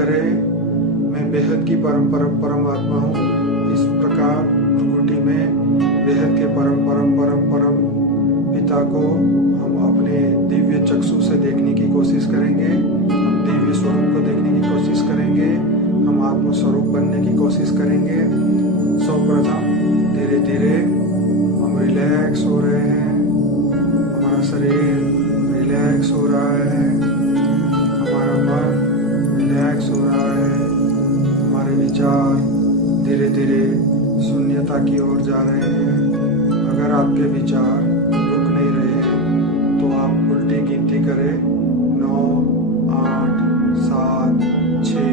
करे मैं बेहद की परमात्मा हूँ। इस प्रकार प्रकृति में बेहद के परम पिता को हम अपने दिव्य चक्षु से देखने की कोशिश करेंगे। हम दिव्य स्वरूप को देखने की कोशिश करेंगे। हम आत्म स्वरूप बनने की कोशिश करेंगे। सर्वप्रथम धीरे धीरे हम रिलैक्स हो रहे हैं। हमारा शरीर रिलैक्स हो रहा है, हमारा मन रिलैक्स हो रहा है, हमारे विचार धीरे धीरे शून्यता की ओर जा रहे हैं। अगर आपके विचार रुक नहीं रहे हैं तो आप उल्टी गिनती करें, 9, 8, 7, 6,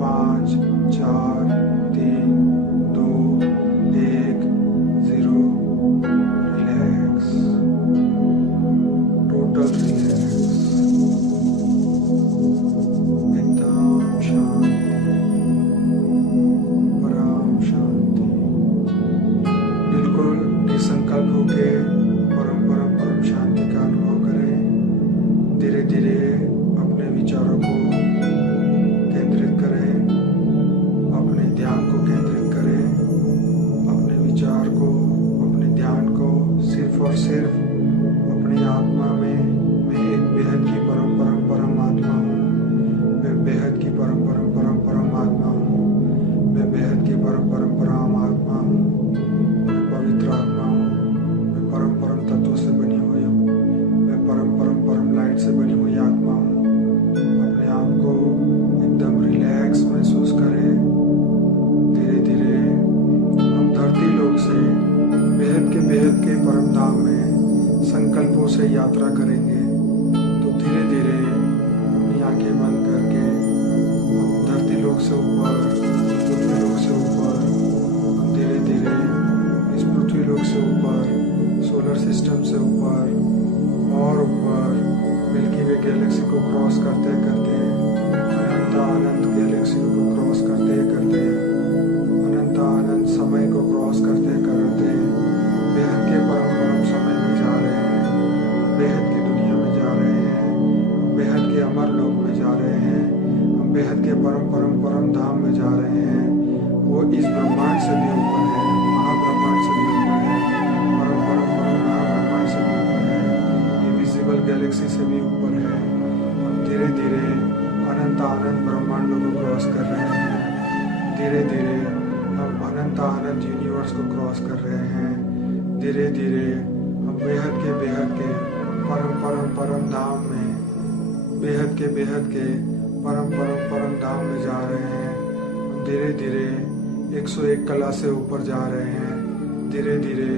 5, 4, 3, 2, 1, 0। रिलैक्स, टोटल रिलैक्स, एकदम शांति, परम शांति। बिल्कुल निसंकल्प होके परम शांति का अनुभव करें। धीरे धीरे अपने विचारों को केंद्रित करें, अपने ध्यान को केंद्रित करें, अपने विचार को, अपने ध्यान को सिर्फ और सिर्फ अपनी आत्मा में। मैं एक बेहद की परम आत्मा हूँ। मैं बेहद की परम आत्मा हूँ। मैं बेहद की परम आत्मा हूँ। मैं पवित्र आत्मा हूँ। मैं परम तत्वों से बनी हुई हूँ। मैं परम लाइट से बनी हुई आत्मा हूँ। अपने आप को एकदम रिलैक्स महसूस करें। धीरे धीरे हम धरती लोक से बेहद के परम धाम में संकल्पों से यात्रा करेंगे। तो धीरे धीरे अपनी आंखें बंद करके हम धरती लोक से ऊपर, पृथ्वी लोक से ऊपर, हम धीरे धीरे इस पृथ्वी लोक से ऊपर, सोलर सिस्टम से ऊपर और ऊपर मिल्की वे गैलेक्सी को क्रॉस करते करते, अनंत गैलेक्सी को क्रॉस करते करते, अनंत समय को क्रॉस करते करते बेहद के परम समय में जा रहे हैं। बेहद की दुनिया में जा रहे हैं। बेहद के अमर लोक में जा रहे हैं। हम बेहद के परम धाम में जा रहे हैं। वो इस ब्रह्मांड से भी ऊपर है, महाब्रह्मांड से भी ऊपर है, परम महाब्रह्मांड से भी ऊपर है, इनविजिबल गैलेक्सी से भी ऊपर है। हम धीरे धीरे अनंत ब्रह्मांडों को क्रॉस कर रहे हैं। धीरे धीरे हम अनंत यूनिवर्स को क्रॉस कर रहे हैं। धीरे धीरे हम बेहद के परम धाम में, बेहद के परम धाम में जा रहे हैं। हम धीरे धीरे 101 कला से ऊपर जा रहे हैं। धीरे धीरे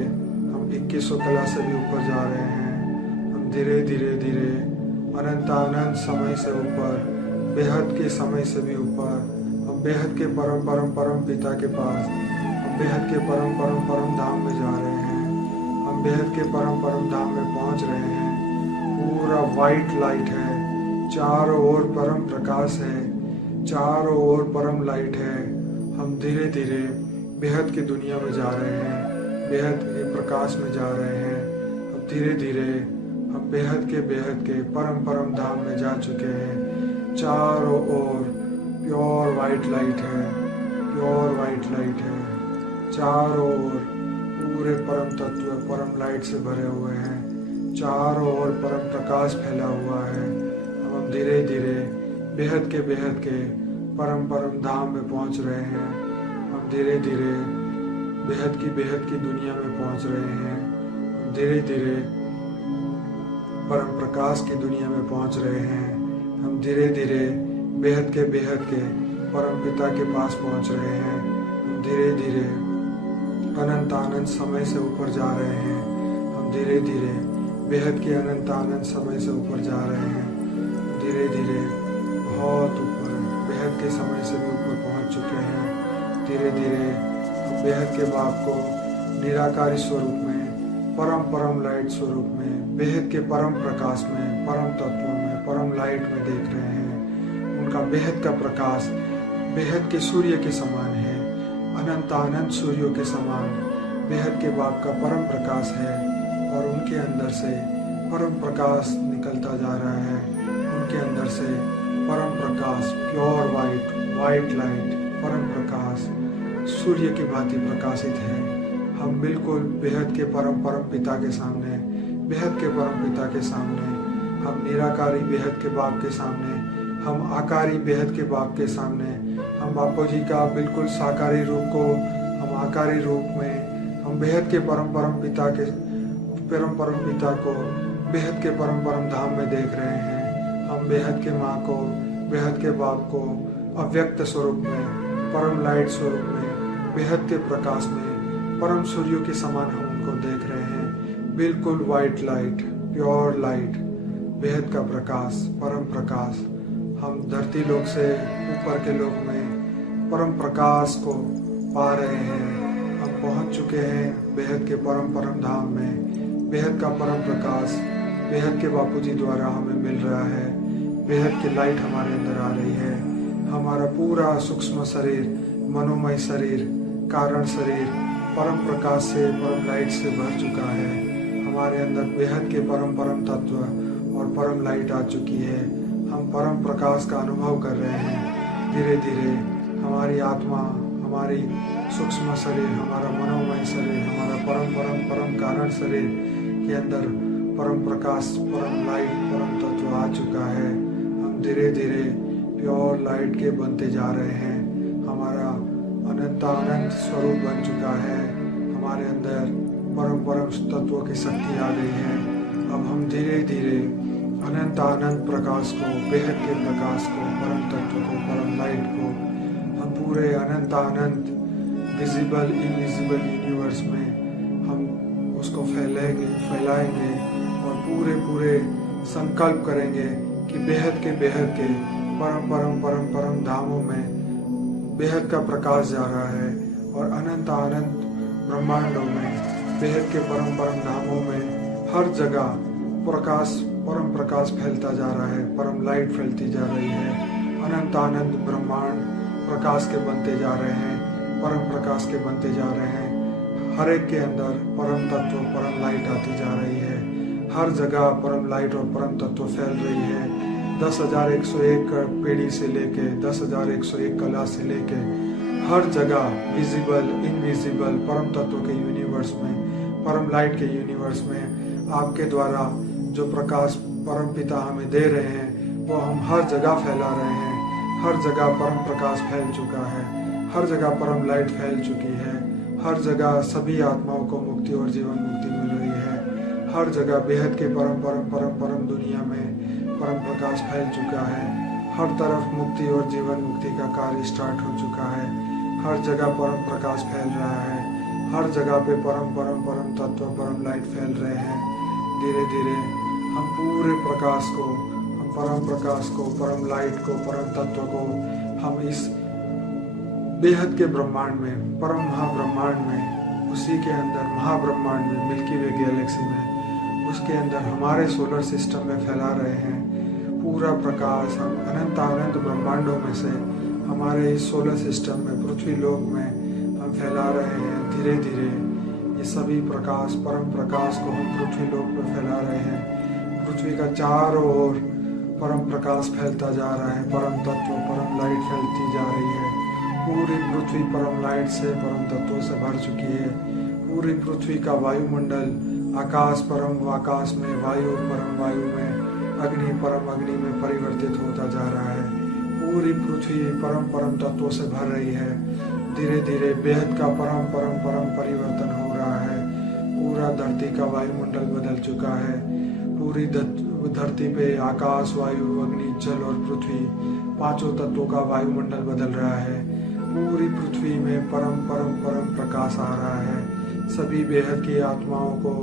हम 2100 कला से भी ऊपर जा रहे हैं। हम धीरे धीरे अनंत समय से ऊपर, बेहद के समय से भी ऊपर, हम बेहद के परम पिता के पास, हम बेहद के परम धाम में जा रहे हैं। हम बेहद के परम धाम में पहुंच रहे हैं। पूरा वाइट लाइट है, चारों ओर परम प्रकाश है, चारों ओर परम लाइट है। हम धीरे धीरे बेहद की दुनिया में जा रहे हैं, बेहद के प्रकाश में जा रहे हैं। अब धीरे धीरे हम बेहद के परम धाम में जा चुके हैं। चारों ओर प्योर वाइट लाइट है, प्योर वाइट लाइट है। चारों ओर पूरे परम तत्व परम लाइट से भरे हुए हैं। चारों ओर परम प्रकाश फैला हुआ है। अब हम धीरे धीरे बेहद के परम धाम में पहुंच रहे हैं। हम धीरे धीरे बेहद की दुनिया में पहुंच रहे हैं। हम धीरे धीरे परम प्रकाश की दुनिया में पहुंच रहे हैं। हम धीरे धीरे बेहद के परम पिता के पास पहुंच रहे हैं। हम धीरे धीरे अनंत समय से ऊपर जा रहे हैं। हम धीरे धीरे बेहद के अनंत समय से ऊपर जा रहे हैं। धीरे धीरे बहुत ऊपर, बेहद के समय से भी ऊपर पहुंच चुके हैं। धीरे धीरे बेहद के बाप को निराकारी स्वरूप में, परम लाइट स्वरूप में, बेहद के परम प्रकाश में, परम तत्वों में, परम लाइट में देख रहे हैं। उनका बेहद का प्रकाश बेहद के सूर्य के समान है, अनंत सूर्यों के समान बेहद के बाप का परम प्रकाश है। और उनके अंदर से परम प्रकाश निकलता जा रहा है। उनके अंदर से परम प्रकाश, प्योर वाइट, वाइट लाइट, परम प्रकाश सूर्य की भांति प्रकाशित है। हम बिल्कुल बेहद के परम पिता के सामने, बेहद के परम पिता के सामने, हम निराकारी बेहद के बाप के सामने, हम आकारी बेहद के बाप के सामने, हम बापू जी का बिल्कुल साकारी रूप को हम आकारी रूप में, हम बेहद के परम पिता के परम पिता को बेहद के परम धाम में देख रहे हैं। हम बेहद के माँ को, बेहद के बाप को अव्यक्त स्वरूप में, परम लाइट स्वरूप में, बेहद के प्रकाश में, परम सूर्य के समान हम उनको देख रहे हैं। बिल्कुल वाइट लाइट, प्योर लाइट, बेहद का प्रकाश, परम प्रकाश। हम धरती लोक से ऊपर के लोक में परम प्रकाश को पा रहे हैं। हम पहुंच चुके हैं बेहद के परम धाम में। बेहद का परम प्रकाश बेहद के बापूजी द्वारा हमें मिल रहा है। बेहद की लाइट हमारे अंदर आ रही है। हमारा पूरा सूक्ष्म शरीर, मनोमय शरीर, कारण शरीर परम प्रकाश से, परम लाइट से भर चुका है। हमारे अंदर बेहद के परम तत्व और परम लाइट आ चुकी है। हम परम प्रकाश का अनुभव कर रहे हैं। धीरे धीरे हमारी आत्मा, हमारी सूक्ष्म शरीर, हमारा मनोमय शरीर, हमारा परम कारण शरीर के अंदर परम प्रकाश, परम लाइट, परम तत्व आ चुका है। हम धीरे धीरे प्योर लाइट के बनते जा रहे हैं। हमारा अनंत स्वरूप बन चुका है। हमारे अंदर परम तत्वों की शक्ति आ गई है। अब हम धीरे धीरे अनंत प्रकाश को, बेहद के प्रकाश को, परम तत्व को, परम लाइट को हम पूरे अनंत विजिबल इनविजिबल यूनिवर्स में हम उसको फैलाएंगे और पूरे संकल्प करेंगे कि बेहद के परम धामों में बेहद का प्रकाश जा रहा है और अनंत ब्रह्मांडों में बेहद के परम धामों में हर जगह परम प्रकाश फैलता जा रहा है। परम लाइट फैलती जा रही है। अनंत ब्रह्मांड प्रकाश के बनते जा रहे हैं, परम प्रकाश के बनते जा रहे हैं। हर एक के अंदर परम तत्व, परम लाइट आती जा रही है। हर जगह परम लाइट और परम तत्व फैल रही है। 10,101 पीढ़ी से लेके 10,101 कला से लेके हर जगह विजिबल इनविजिबल परम तत्व के यूनिवर्स में, परम लाइट के यूनिवर्स में आपके द्वारा जो प्रकाश परम पिता हमें दे रहे हैं वो हम हर जगह फैला रहे हैं। हर जगह परम प्रकाश फैल चुका है। हर जगह परम लाइट फैल चुकी है। हर जगह सभी आत्माओं को मुक्ति और जीवन मुक्ति मिल रही है। हर जगह बेहद के परम दुनिया में परम प्रकाश फैल चुका है। हर तरफ मुक्ति और जीवन मुक्ति का कार्य स्टार्ट हो चुका है। हर जगह परम प्रकाश फैल रहा है। हर जगह पे परम तत्व, परम लाइट फैल रहे हैं। धीरे धीरे हम पूरे प्रकाश को, हम परम प्रकाश को, परम लाइट को, परम तत्व को हम इस बेहद के ब्रह्मांड में, परम महाब्रह्मांड में, उसी के अंदर महाब्रह्मांड में, मिल्की वे गैलेक्सी में, उसके अंदर हमारे सोलर सिस्टम में फैला रहे हैं। पूरा प्रकाश हम अनंत ब्रह्मांडों में से हमारे इस सोलर सिस्टम में, पृथ्वी लोक में हम फैला रहे हैं। धीरे धीरे ये सभी प्रकाश, परम प्रकाश को हम पृथ्वी लोक में फैला रहे हैं। पृथ्वी का चारों ओर परम प्रकाश फैलता जा रहा है। परम तत्व, परम लाइट फैलती जा रही है। पूरी पृथ्वी परम लाइट से, परम तत्वों से भर चुकी है। पूरी पृथ्वी का वायुमंडल, आकाश परम आकाश में, वायु परम वायु में, अग्नि परम अग्नि में परिवर्तित होता जा रहा है। पूरी पृथ्वी परम तत्वों से भर रही है। धीरे धीरे बेहद का परम परिवर्तन हो रहा है। पूरा धरती का वायुमंडल बदल चुका है। पूरी धरती पे आकाश, वायु, अग्नि, जल और पृथ्वी पांचों तत्वों का वायुमंडल बदल रहा है। पूरी पृथ्वी में परम प्रकाश आ रहा है। सभी बेहद की आत्माओं को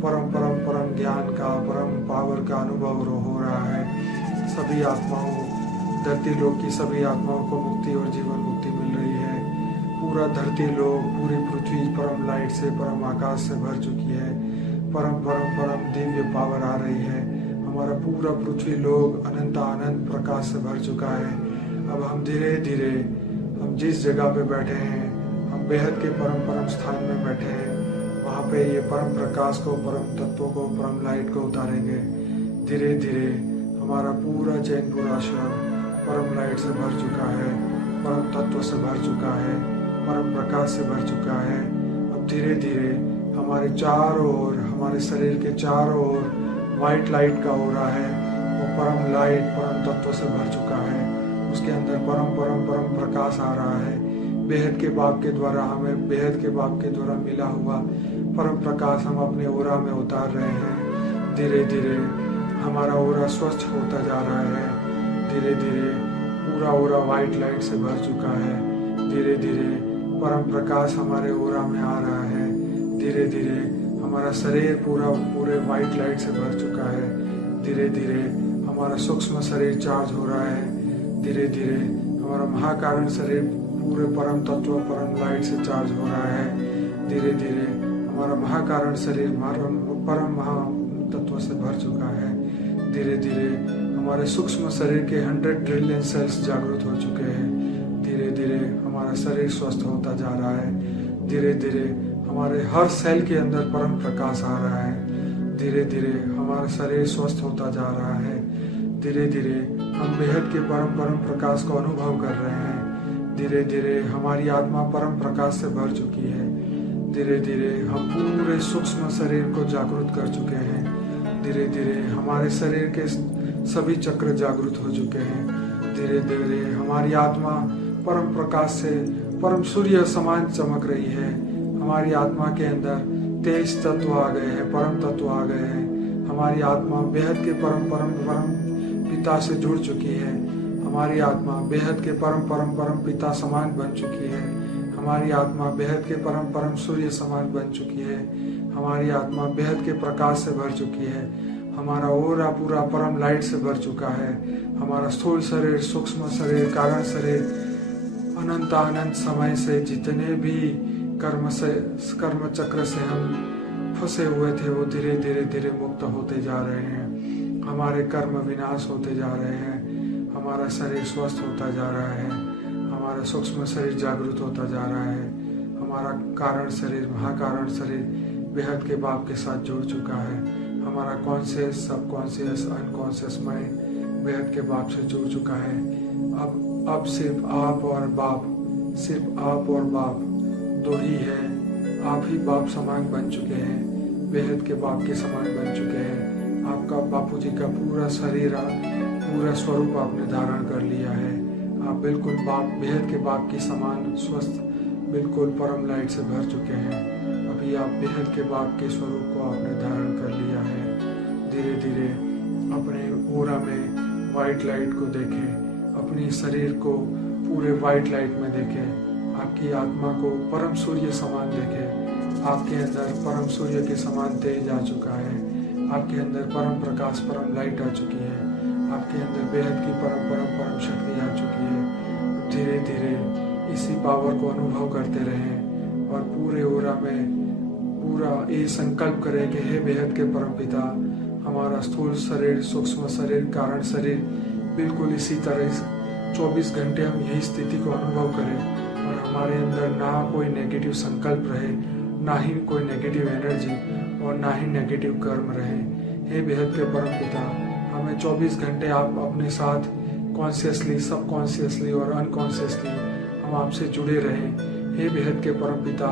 परम ज्ञान का, परम पावर का अनुभव हो रहा है। सभी आत्माओं, धरती लोक की सभी आत्माओं को मुक्ति और जीवन मुक्ति मिल रही है। पूरा धरती लोक, पूरी पृथ्वी परम लाइट से, परम आकाश से भर चुकी है। परम दिव्य पावर आ रही है। हमारा पूरा पृथ्वी लोक अनंत प्रकाश से भर चुका है। अब हम धीरे धीरे, हम जिस जगह पे बैठे हैं, हम बेहद के परम स्थान में बैठे हैं, वहाँ पे ये परम प्रकाश को, परम तत्वों को, परम लाइट को उतारेंगे। धीरे धीरे हमारा पूरा चैनपुर आश्रम परम लाइट से भर चुका है, परम तत्व से भर चुका है, परम प्रकाश से भर चुका है। अब धीरे धीरे हमारे चारों ओर, हमारे शरीर के चारों ओर वाइट लाइट का हो रहा है। वो परम लाइट परम तत्व से भर चुका है। उसके अंदर परम परम परम प्रकाश आ रहा है। बेहद के बाप के द्वारा, हमें बेहद के बाप के द्वारा मिला हुआ परम प्रकाश हम अपने ओरा में उतार रहे हैं। धीरे धीरे हमारा ओरा स्वच्छ होता जा रहा है। धीरे धीरे पूरा ओरा वाइट लाइट से भर चुका है। धीरे धीरे परम प्रकाश हमारे ओरा में आ रहा है। धीरे धीरे हमारा शरीर पूरे वाइट लाइट से भर चुका है। धीरे धीरे हमारा सूक्ष्म शरीर चार्ज हो रहा है। धीरे धीरे हमारा महाकारण शरीर पूरे परम तत्व परम लाइट से चार्ज हो रहा है। धीरे धीरे हमारा महाकारण शरीर परम महा तत्व से भर चुका है। धीरे धीरे हमारे सूक्ष्म शरीर के 100 ट्रिलियन सेल्स जागृत हो चुके हैं। धीरे धीरे हमारा शरीर स्वस्थ होता जा रहा है। धीरे धीरे हमारे हर सेल के अंदर परम प्रकाश आ रहा है। धीरे धीरे हमारा शरीर स्वस्थ होता जा रहा है। धीरे धीरे हम बेहद के परम प्रकाश को अनुभव कर रहे हैं। धीरे धीरे हमारी आत्मा परम प्रकाश से भर चुकी है। धीरे धीरे हम पूरे सूक्ष्म शरीर को जागृत कर चुके हैं। धीरे धीरे हमारे शरीर के सभी चक्र जागृत हो चुके हैं। धीरे धीरे हमारी आत्मा परम प्रकाश से परम सूर्य समान चमक रही है। हमारी आत्मा के अंदर तेज तत्व आ गए हैं, परम तत्व आ गए हैं। हमारी आत्मा बेहद के परम पिता से जुड़ चुकी है। हमारी आत्मा बेहद के परम पिता समान बन चुकी है। हमारी आत्मा बेहद के परम सूर्य समान बन चुकी है। हमारी आत्मा बेहद के प्रकाश से भर चुकी है। हमारा ओरा पूरा परम लाइट से भर चुका है। हमारा स्थूल शरीर, सूक्ष्म शरीर, कारण शरीर अनंत समय से जितने भी कर्म चक्र से हम फंसे हुए थे वो धीरे धीरे मुक्त होते जा रहे हैं। हमारे कर्म विनाश होते जा रहे हैं। हमारा शरीर स्वस्थ होता जा रहा है। हमारा सूक्ष्म शरीर जागृत होता जा रहा है। हमारा कारण शरीर, महाकारण शरीर बेहद के बाप के साथ जुड़ चुका है। हमारा कॉन्शियस, सबकॉन्शियस, अनकॉन्शियस माइंड बेहद के बाप से जुड़ चुका है। अब सिर्फ आप और बाप, सिर्फ आप और बाप दो ही है। आप ही बाप समान बन चुके हैं, बेहद के बाप के समान बन चुके हैं। आपका बापूजी का पूरा शरीर, पूरा स्वरूप आपने धारण कर लिया है। आप बिल्कुल बाप, बेहद के बाप के समान स्वस्थ, बिल्कुल परम लाइट से भर चुके हैं। अभी आप बेहद के बाप के स्वरूप को आपने धारण कर लिया है। धीरे धीरे अपने ओरा में वाइट लाइट को देखें, अपने शरीर को पूरे वाइट लाइट में देखें। आपकी आत्मा को परम सूर्य समान देखें। आपके अंदर परम सूर्य के समान तेज आ चुका है। आपके अंदर परम प्रकाश, परम लाइट आ चुकी है। आपके अंदर बेहद की परम शक्ति आ चुकी है। धीरे धीरे इसी पावर को अनुभव करते रहें और पूरे ओरा में पूरा ये संकल्प करें कि हे बेहद के परम पिता, हमारा स्थूल शरीर, सूक्ष्म शरीर, कारण शरीर बिल्कुल इसी तरह 24 घंटे हम यही स्थिति को अनुभव करें और हमारे अंदर ना कोई नेगेटिव संकल्प रहे, ना ही कोई नेगेटिव एनर्जी और ना ही नेगेटिव कर्म रहे। हे बेहद के परम पिता, हमें 24 घंटे आप अपने साथ कॉन्शियसली, सबकॉन्शियसली और अनकॉन्शियसली हम आपसे जुड़े रहें। हे बेहद के परम पिता,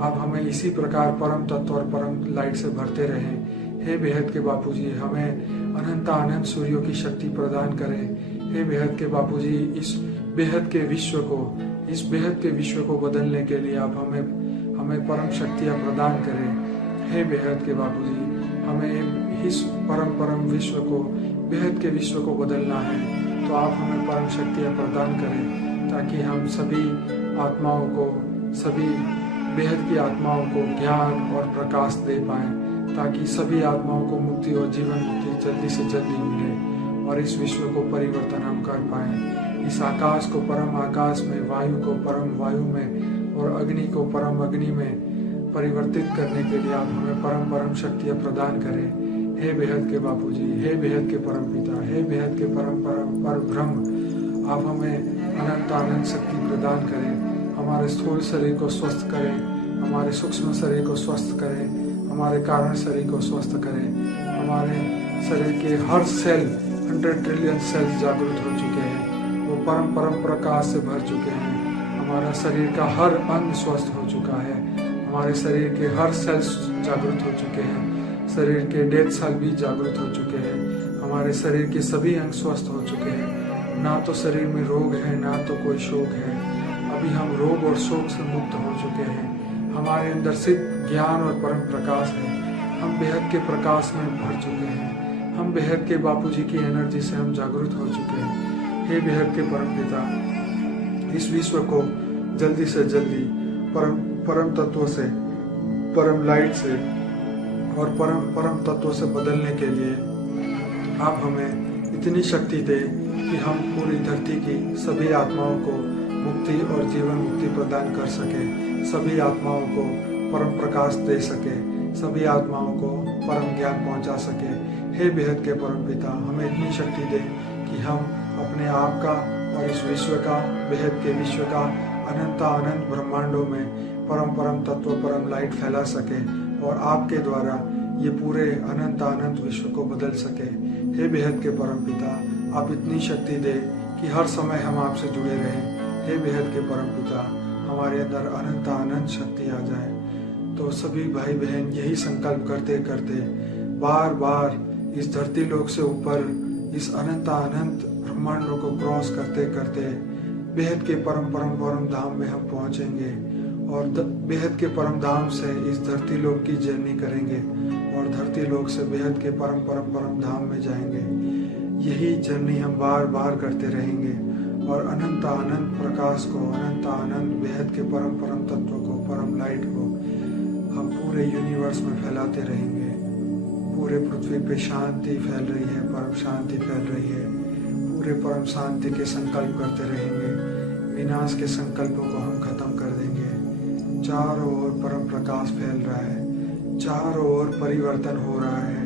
आप हमें इसी प्रकार परम तत्व और परम लाइट से भरते रहें। हे बेहद के बापूजी, हमें अनंत सूर्यों की शक्ति प्रदान करें। हे बेहद के बापूजी, इस बेहद के विश्व को बदलने के लिए आप हमें परम शक्तियाँ प्रदान करें। हे बेहद के बापूजी, हमें इस परम विश्व को, बेहद के विश्व को बदलना है, तो आप हमें परम शक्तियाँ प्रदान करें ताकि हम सभी आत्माओं को, सभी बेहद की आत्माओं को ज्ञान और प्रकाश दे पाएं, ताकि सभी आत्माओं को मुक्ति और जीवन मुक्ति जल्दी से जल्दी मिले और इस विश्व को परिवर्तन हम कर पाएं। इस आकाश को परम आकाश में, वायु को परम वायु में और अग्नि को परम अग्नि में परिवर्तित करने के लिए आप हमें परम शक्तियाँ प्रदान करें। हे बेहद के बापूजी, हे बेहद के परम पिता, हे बेहद के परम ब्रह्म, आप हमें अनंत शक्ति प्रदान करें। हमारे स्थूल शरीर को स्वस्थ करें, हमारे सूक्ष्म शरीर को स्वस्थ करें, हमारे कारण शरीर को स्वस्थ करें। हमारे शरीर के हर सेल, 100 ट्रिलियन सेल्स जागृत हो चुके हैं। परम परम प्रकाश से भर चुके हैं। हमारा शरीर का हर अंग स्वस्थ हो चुका है। हमारे शरीर के हर सेल्स जागृत हो चुके हैं। शरीर के डेड सेल भी जागृत हो चुके हैं। हमारे शरीर के सभी अंग स्वस्थ हो चुके हैं। ना तो शरीर में रोग है, ना तो कोई शोक है। अभी हम रोग और शोक से मुक्त हो चुके हैं। हमारे अंदर सिर्फ ज्ञान और परम प्रकाश है। हम बेहद के प्रकाश में भर चुके हैं। हम बेहद के बापूजी की एनर्जी से हम जागृत हो चुके हैं। हे बेहद के परम पिता, इस विश्व को जल्दी से जल्दी परम तत्व से, परम लाइट से और परम तत्व से बदलने के लिए आप हमें इतनी शक्ति दे कि हम पूरी धरती की सभी आत्माओं को मुक्ति और जीवन मुक्ति प्रदान कर सके, सभी आत्माओं को परम प्रकाश दे सके, सभी आत्माओं को परम ज्ञान पहुंचा सके। हे बेहद के परम पिता, हमें इतनी शक्ति दे कि हम अपने आप का और इस विश्व का, बेहद के विश्व का अनंत ब्रह्मांडों में परम तत्व, परम लाइट फैला सके और आपके द्वारा ये पूरे अनंत विश्व को बदल सके। हे बेहद के परम पिता, आप इतनी शक्ति दे कि हर समय हम आपसे जुड़े रहें। हे बेहद के परम पिता, हमारे अंदर अनंत शक्ति आ जाए। तो सभी भाई बहन यही संकल्प करते करते बार बार इस धरती लोक से ऊपर इस अनंत ब्रह्मांडों को क्रॉस करते करते बेहद के परम धाम में हम पहुंचेंगे और बेहद के परम धाम से इस धरती लोक की जर्नी करेंगे और धरती लोक से बेहद के परम धाम में जाएंगे। यही जर्नी हम बार बार करते रहेंगे और अनंत प्रकाश को, अनंत बेहद के परम तत्व को, परम लाइट को हम पूरे यूनिवर्स में फैलाते रहेंगे। पूरे पृथ्वी पे शांति फैल रही है, परम शांति फैल रही है। पूरे परम शांति के संकल्प करते रहेंगे। विनाश के संकल्पों को हम खत्म कर देंगे। चारों ओर परम प्रकाश फैल रहा है, चारों ओर परिवर्तन हो रहा है,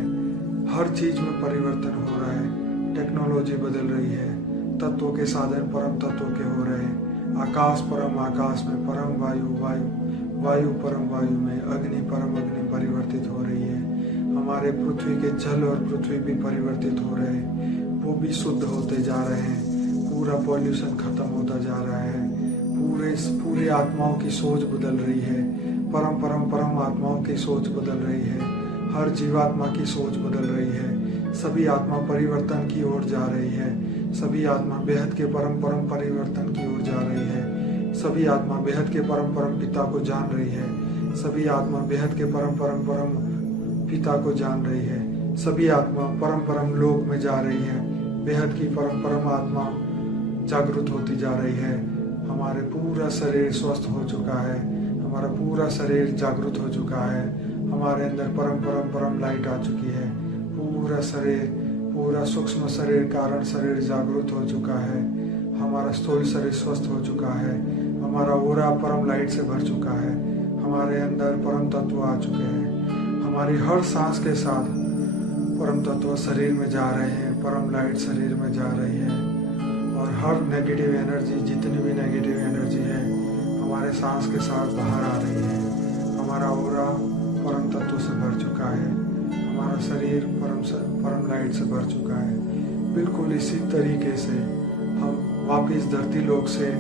हर चीज में परिवर्तन हो रहा है। टेक्नोलॉजी बदल रही है, तत्वों के साधन परम तत्वों के हो रहे हैं। आकाश परम आकाश में, परम वायु परम वायु में, अग्नि परम अग्नि परिवर्तित हो रही है। हमारे पृथ्वी के जल और पृथ्वी भी परिवर्तित हो रहे हैं, वो भी शुद्ध होते जा रहे हैं। पूरा पॉल्यूशन खत्म होता जा रहा है। पूरे आत्माओं की सोच बदल रही है। परम आत्माओं की सोच बदल रही है। हर जीवात्मा की सोच बदल रही है। सभी आत्मा परिवर्तन की ओर जा रही है। सभी आत्मा बेहद के परम परिवर्तन की ओर जा रही है। सभी आत्मा बेहद के परम पिता को जान रही है। सभी आत्मा बेहद के परम पिता को जान रही है। सभी आत्मा परम लोक में जा रही है। बेहद की परम आत्मा जागृत होती जा रही है। हमारे पूरा शरीर स्वस्थ हो चुका है। हमारा पूरा शरीर जागृत हो चुका है। हमारे अंदर परम लाइट आ चुकी है। पूरा शरीर, पूरा सूक्ष्म शरीर, कारण शरीर जागृत हो चुका है। हमारा स्थूल शरीर स्वस्थ हो चुका है। हमारा ओरा परम लाइट से भर चुका है। हमारे अंदर परम तत्व आ चुके हैं। हमारी हर सांस के साथ परम तत्व शरीर में जा रहे हैं। परम लाइट शरीर में जा रही है और हर नेगेटिव एनर्जी, जितनी भी नेगेटिव एनर्जी है, हमारे सांस के साथ बाहर आ रही है। हमारा ओरा परम तत्व से भर चुका है। हमारा शरीर परम लाइट से भर चुका है। बिल्कुल इसी तरीके से हम वापिस धरती लोक से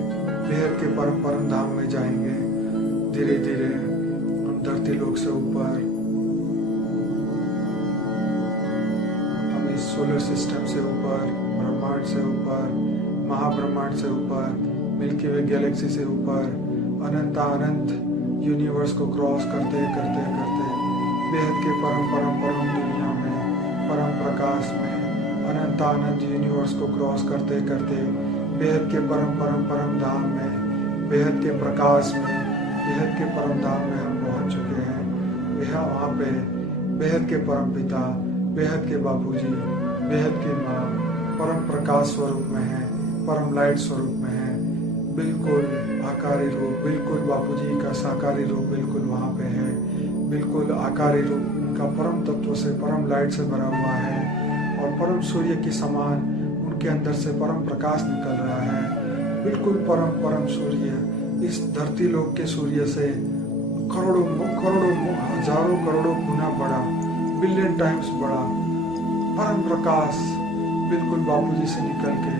बेहद के परम धाम में जाएंगे। धीरे धीरे हम धरती लोक से ऊपर, हम इस सोलर सिस्टम से ऊपर, ब्रह्मांड से ऊपर, महाब्रह्मांड से ऊपर, मिल्की वे गैलेक्सी से ऊपर, अनंत यूनिवर्स को क्रॉस करते करते करते बेहद के परम दुनिया में, परम प्रकाश में, अनंत यूनिवर्स को क्रॉस करते करते बेहद के परम धाम में, बेहद के प्रकाश में, बेहद के परम धाम में हम पहुंच चुके हैं। वहाँ पे बेहद के परम पिता, बेहद के बापूजी, बेहद की माँ परम प्रकाश स्वरूप में है, परम लाइट स्वरूप में है। बिल्कुल आकारी रूप, बिल्कुल बापूजी का साकारी रूप बिल्कुल वहाँ पे है। बिल्कुल आकारी रूप उनका परम तत्व से, परम लाइट से भरा हुआ है और परम सूर्य के समान उनके अंदर से परम प्रकाश निकल रहा है। बिल्कुल परम सूर्य इस धरती लोक के सूर्य से करोड़ों हजारों करोड़ों गुना बड़ा, बिलियन टाइम्स बड़ा परम प्रकाश बिल्कुल बापूजी से निकल के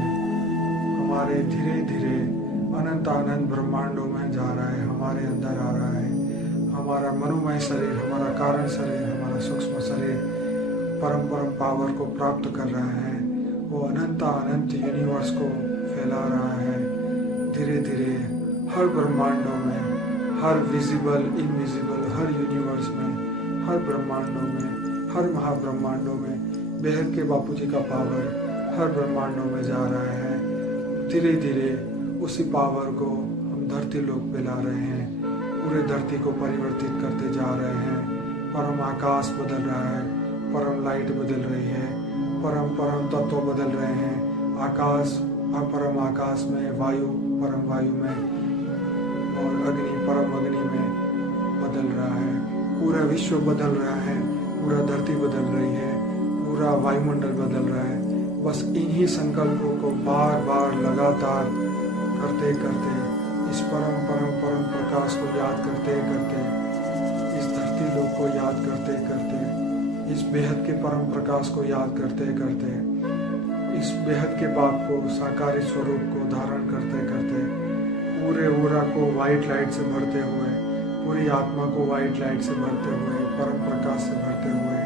हमारे धीरे धीरे अनंत अनंत ब्रह्मांडों में जा रहा है, हमारे अंदर आ रहा है। हमारा मनोमय शरीर, हमारा कारण शरीर, हमारा सूक्ष्म शरीर परम परम पावर को प्राप्त कर रहा है। वो अनंत अनंत यूनिवर्स को फैला रहा है धीरे धीरे हर ब्रह्मांडों में, हर विजिबल इनविजिबल, हर यूनिवर्स में, हर ब्रह्मांडों में, हर महाब्रह्मांडों में बेहद के बापूजी का पावर हर ब्रह्मांडों में जा रहा है। धीरे धीरे उसी पावर को हम धरती लोक पे ला रहे हैं, पूरे धरती को परिवर्तित करते जा रहे हैं। परम आकाश बदल रहा है, परम लाइट बदल रही है, परम परम तत्व बदल रहे हैं। आकाश परम आकाश में, वायु परम वायु में, और अग्नि परम अग्नि में बदल रहा है। पूरा विश्व बदल रहा है, पूरा धरती बदल रही है, पूरा वायुमंडल बदल रहा है। बस इन्हीं संकल्पों को बार बार लगातार करते करते, इस परम परम परम प्रकाश को याद करते करते, इस धरती लोक को याद करते करते, इस बेहद के परम प्रकाश को याद करते करते, इस बेहद के बाप को, साकारी स्वरूप को धारण करते करते, पूरे ओरा को वाइट लाइट से भरते हुए, पूरी आत्मा को वाइट लाइट से भरते हुए, परम प्रकाश से भरते हुए,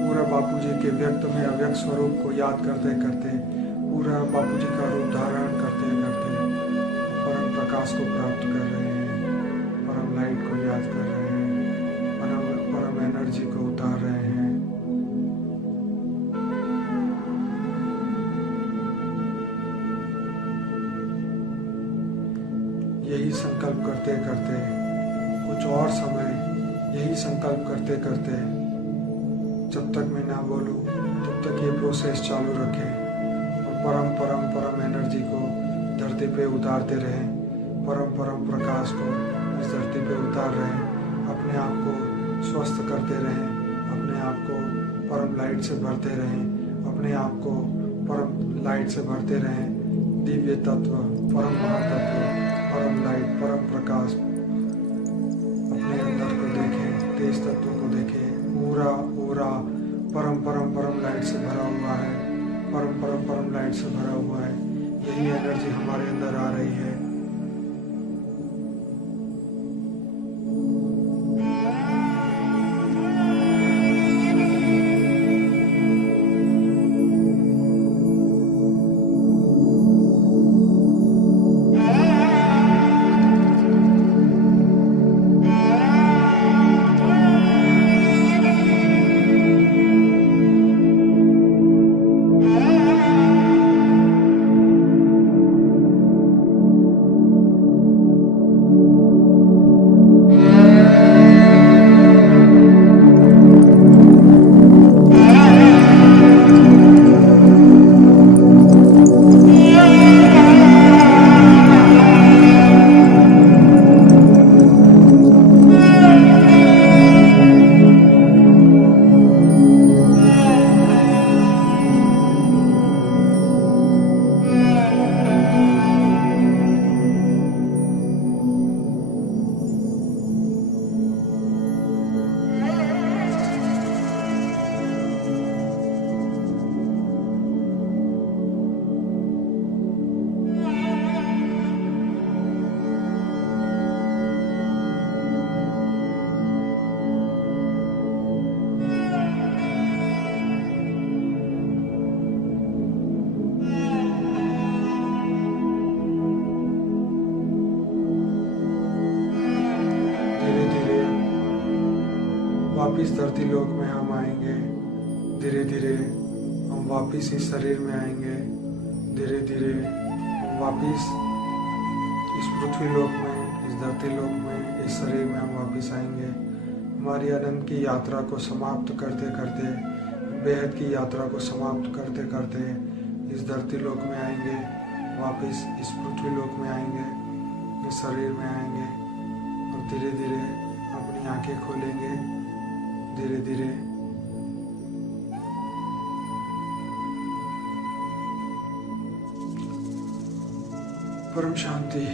पूरा बापूजी के व्यक्त में अव्यक्त स्वरूप को याद करते करते, पूरा बापूजी का रूप धारण करते करते परम प्रकाश को प्राप्त कर रहे हैं, परम लाइट को याद कर रहे हैं, परम एनर्जी को उतार रहे हैं। यही संकल्प करते करते कुछ और समय, यही संकल्प करते करते, जब तक मैं ना बोलूं तब तक ये प्रोसेस चालू रखें और परम परम परम एनर्जी को धरती पे उतारते रहें, परम परम प्रकाश को इस धरती पे उतार रहें, अपने आप को स्वस्थ करते रहें, अपने आप को परम लाइट से भरते रहें, अपने आप को परम लाइट से भरते रहें। दिव्य तत्व, परम महातत्व, परम लाइट, परम प्रकाश अपने अंदर को देखें, तेज तत्व को देखें। पूरा पूरा परम परम परम लाइट से भरा हुआ है, परम परम परम लाइट से भरा हुआ है। यही एनर्जी हमारे अंदर आ रही है। वापिस धरती लोक में हम आएंगे, धीरे धीरे हम वापिस इस शरीर में आएंगे, धीरे धीरे हम वापिस इस पृथ्वी लोक में, इस धरती लोक में, इस शरीर में हम वापिस आएंगे। हमारी अनंत की यात्रा को समाप्त करते करते, बेहद की यात्रा को समाप्त करते करते इस धरती लोक में आएंगे, वापिस इस पृथ्वी लोक में आएंगे, इस शरीर में आएंगे और धीरे धीरे अपनी आंखें खोलेंगे। धीरे धीरे परम शांति।